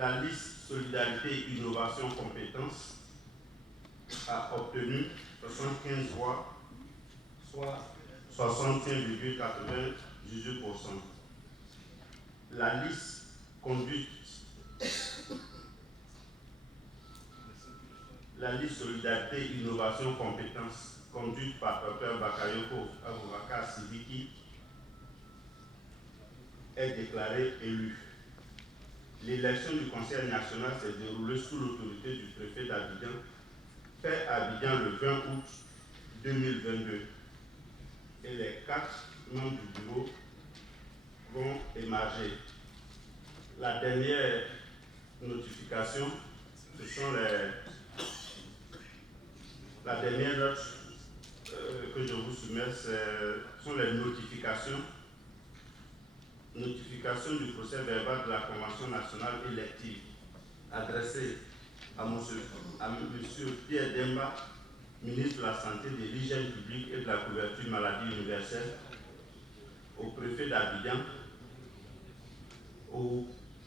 La liste Solidarité, Innovation, Compétences a obtenu 75 voix, soit 61,98%. La liste conduite, la liste Solidarité, Innovation, Compétences, conduite par Dr Bakayoko Abubakar Sidiki, est déclarée élue. L'élection du Conseil national s'est déroulée sous l'autorité du préfet d'Abidjan, fait à Abidjan le 20 août 2022. Et les 4 membres du bureau vont émarger. La dernière notification, ce sont la dernière note que je vous soumets, ce sont les notifications du procès verbal de la Convention nationale élective adressée à M. Pierre Demba, ministre de la Santé, de l'Hygiène publique et de la couverture maladie universelle, au préfet d'Abidjan,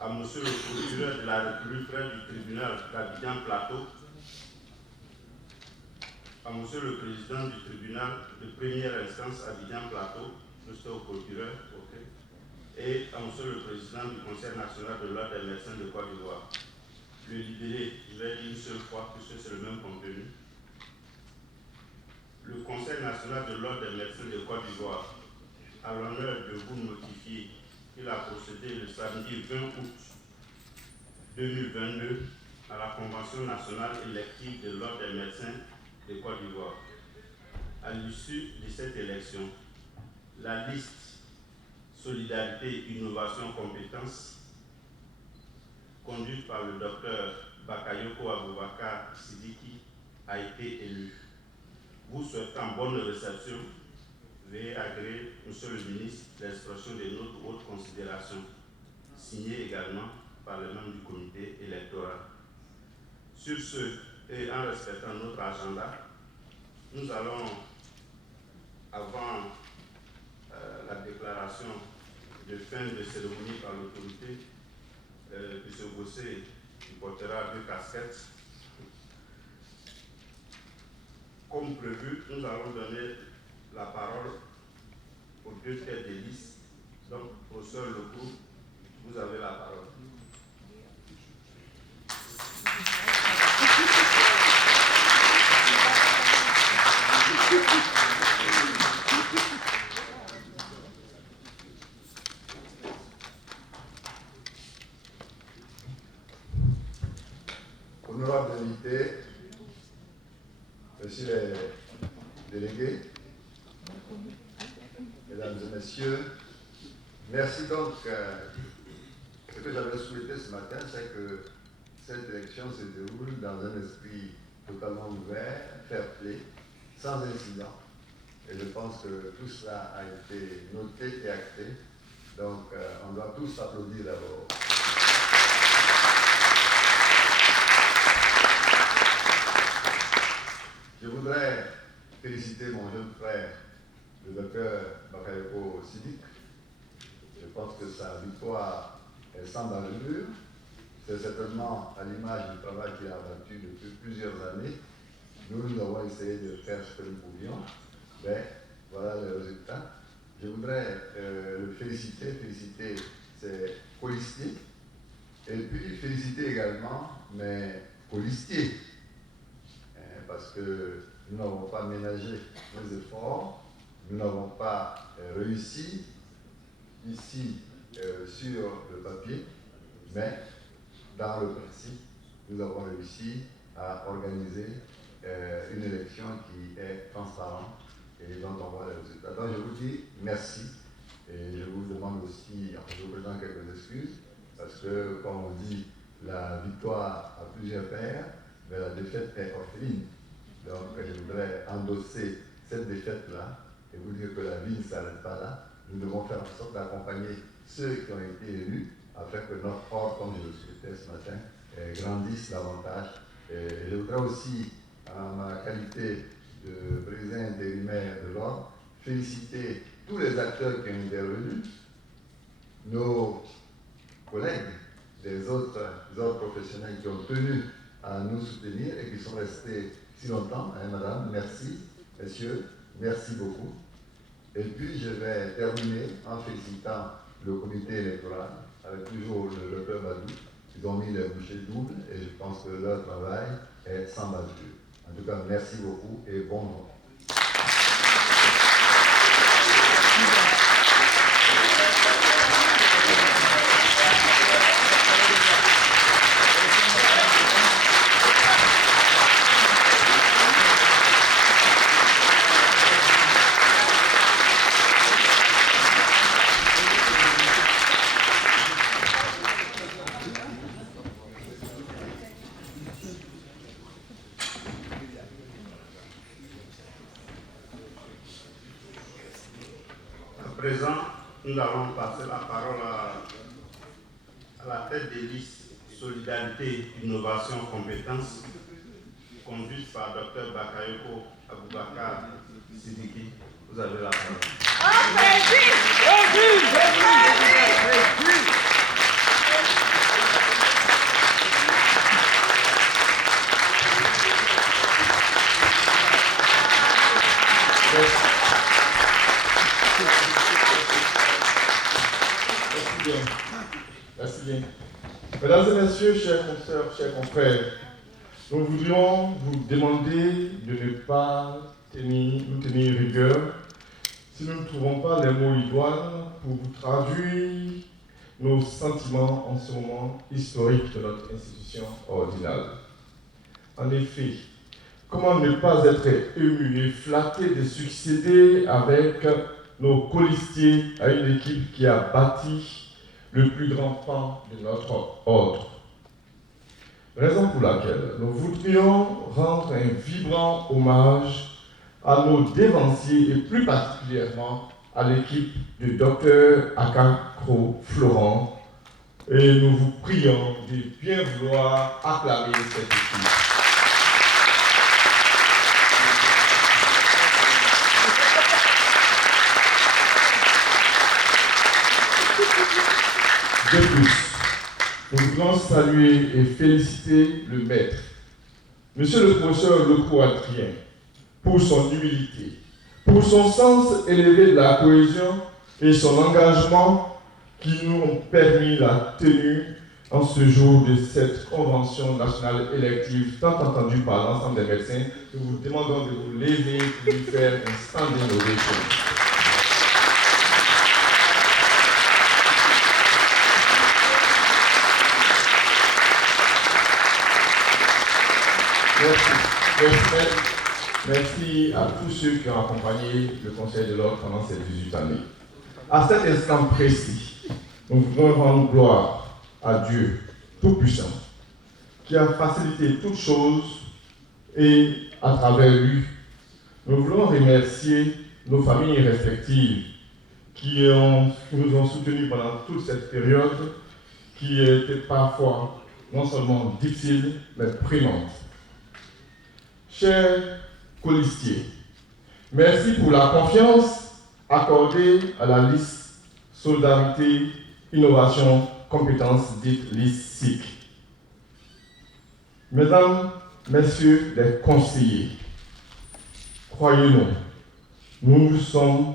à M. le procureur de la République près du tribunal d'Abidjan Plateau, à M. le président du tribunal de première instance Abidjan Plateau, M. le procureur, et à M. le président du Conseil national de l'ordre des médecins de Côte d'Ivoire. Le libellé, je l'ai dit une seule fois, puisque c'est le même contenu. Le Conseil national de l'ordre des médecins de Côte d'Ivoire a l'honneur de vous notifier qu'il a procédé le samedi 20 août 2022 à la Convention nationale élective de l'ordre des médecins de Côte d'Ivoire. À l'issue de cette élection, la liste Solidarité, Innovation, Compétences, conduite par le docteur Bakayoko Abubakar Sidiki, a été élue. Vous souhaitant bonne réception, veuillez agréer, Monsieur le ministre, l'expression de notre haute considération, signée également par les membres du comité électoral. Sur ce, et en respectant notre agenda, nous allons, avant la déclaration de fin de cérémonie par l'autorité, M. Bossé, qui portera 2 casquettes. Comme prévu, nous allons donner la parole aux 2 têtes de liste. Donc, professeur Lecourt, vous avez la parole. Honorables invités, messieurs les délégués, mesdames et messieurs, merci donc. Ce que j'avais souhaité ce matin, c'est que cette élection se déroule dans un esprit totalement ouvert, fair play, sans incident. Et je pense que tout cela a été noté et acté. Donc, on doit tous applaudir d'abord. Je voudrais féliciter mon jeune frère, le docteur Bakayoko Sidiki. Je pense que sa victoire est sans enlevure. C'est certainement à l'image du travail qu'il a abattu depuis plusieurs années. Nous avons essayé de faire ce que nous pouvions. Mais voilà le résultat. Je voudrais le féliciter ses colistiers, et puis féliciter également mes colistiers. Parce que nous n'avons pas ménagé nos efforts, nous n'avons pas réussi ici sur le papier, mais dans le principe, nous avons réussi à organiser une élection qui est transparente et dont on voit les résultats. Donc je vous dis merci et je vous demande aussi, je vous présente quelques excuses, parce que, comme on dit, la victoire a plusieurs pères, mais la défaite est orpheline. Donc je voudrais endosser cette défaite-là et vous dire que la vie ne s'arrête pas là. Nous devons faire en sorte d'accompagner ceux qui ont été élus afin que notre ordre, comme je le souhaitais ce matin, grandisse davantage. Et je voudrais aussi, en ma qualité de président intérimaire de l'ordre, féliciter tous les acteurs qui ont intervenu, nos collègues des autres ordres professionnels qui ont tenu à nous soutenir et qui sont restés si longtemps. Hein, madame, merci. Messieurs, merci beaucoup. Et puis, je vais terminer en félicitant le comité électoral, avec toujours le docteur Badou. Ils ont mis les bouchées doubles et je pense que leur travail est sans bavure. En tout cas, merci beaucoup et bon vent. À présent, nous allons passer la parole à la tête des listes Solidarité, Innovation, Compétences, conduite par Dr Bakayoko Aboubakar Sidiki. Vous avez la parole. Merci bien. Mesdames et messieurs, chers consoeurs, chers confrères, nous voudrions vous demander de ne pas nous tenir rigueur si nous ne trouvons pas les mots idoines pour vous traduire nos sentiments en ce moment historique de notre institution ordinale. En effet, comment ne pas être ému et flatté de succéder avec nos colistiers à une équipe qui a bâti le plus grand pan de notre ordre. Raison pour laquelle nous voudrions rendre un vibrant hommage à nos dévanciers et plus particulièrement à l'équipe de Dr Akakro Florent et nous vous prions de bien vouloir acclamer cette équipe. De plus, nous voudrions saluer et féliciter le maître, Monsieur le professeur Lecoux-Adrien, pour son humilité, pour son sens élevé de la cohésion et son engagement qui nous ont permis la tenue en ce jour de cette convention nationale élective tant entendue par l'ensemble des médecins. Nous vous demandons de vous lever et de faire un standing ovation. Merci à tous ceux qui ont accompagné le Conseil de l'Ordre pendant ces 18 années. À cet instant précis, nous voulons rendre gloire à Dieu Tout-Puissant, qui a facilité toutes choses et à travers lui, nous voulons remercier nos familles respectives qui nous ont soutenus pendant toute cette période qui était parfois non seulement difficile, mais prémente. Chers colistiers, merci pour la confiance accordée à la liste Solidarité, Innovation, Compétences, dite liste SIC. Mesdames, Messieurs les conseillers, croyez-nous, nous vous sommes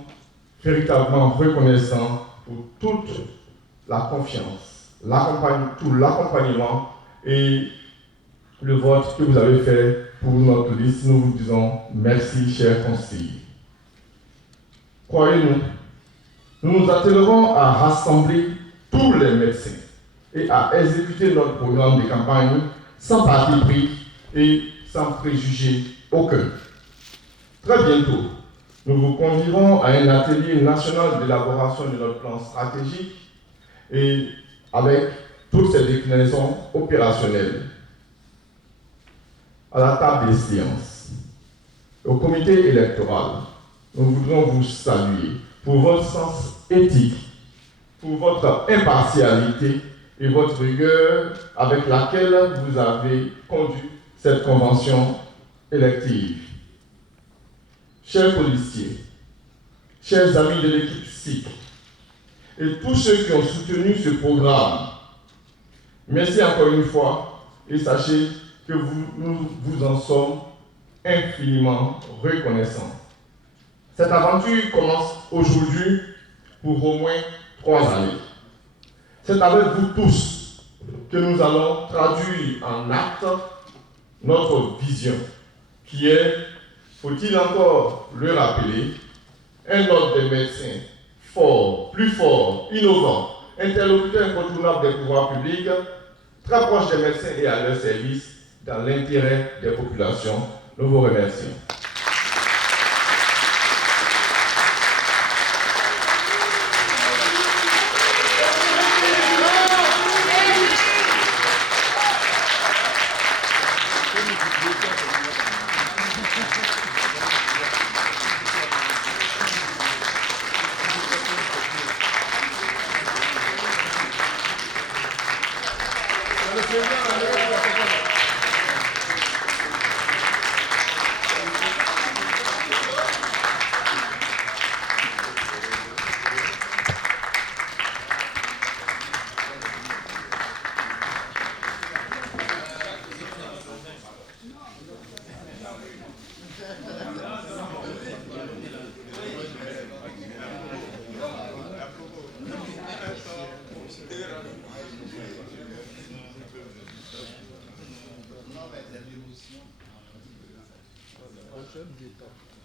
véritablement reconnaissants pour toute la confiance, tout l'accompagnement et le vote que vous avez fait pour notre liste. Nous vous disons merci, chers conseillers. Croyez-nous, nous nous attellerons à rassembler tous les médecins et à exécuter notre programme de campagne sans parti pris et sans préjugés aucun. Très bientôt, nous vous convierons à un atelier national d'élaboration de notre plan stratégique et avec toutes ses déclinaisons opérationnelles. À la table des séances, au comité électoral, nous voudrions vous saluer pour votre sens éthique, pour votre impartialité et votre rigueur avec laquelle vous avez conduit cette convention élective. Chers policiers, chers amis de l'équipe SIC et tous ceux qui ont soutenu ce programme, Merci encore une fois et sachez que nous vous en sommes infiniment reconnaissants. Cette aventure commence aujourd'hui pour au moins 3 années. C'est avec vous tous que nous allons traduire en actes notre vision, qui est, faut-il encore le rappeler, un ordre des médecins fort, plus fort, innovant, interlocuteur incontournable des pouvoirs publics, très proche des médecins et à leur service, dans l'intérêt des populations. Nous vous remercions. Prochaine étape.